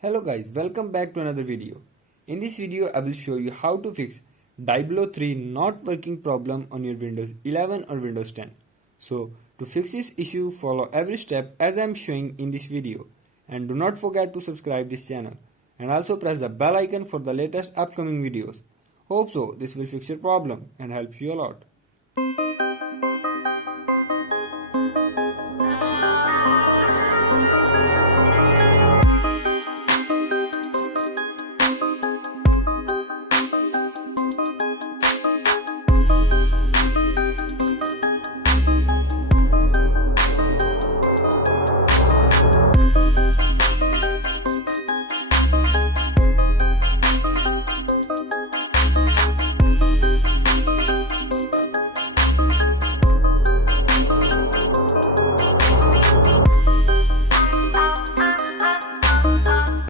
Hello guys, welcome back to another video. In this video I will show you how to fix Diablo 3 not working problem on your Windows 11 or Windows 10. So to fix this issue, follow every step as I am showing in this video, and do not forget to subscribe this channel and also press the bell icon for the latest upcoming videos. Hope so this will fix your problem and help you a lot.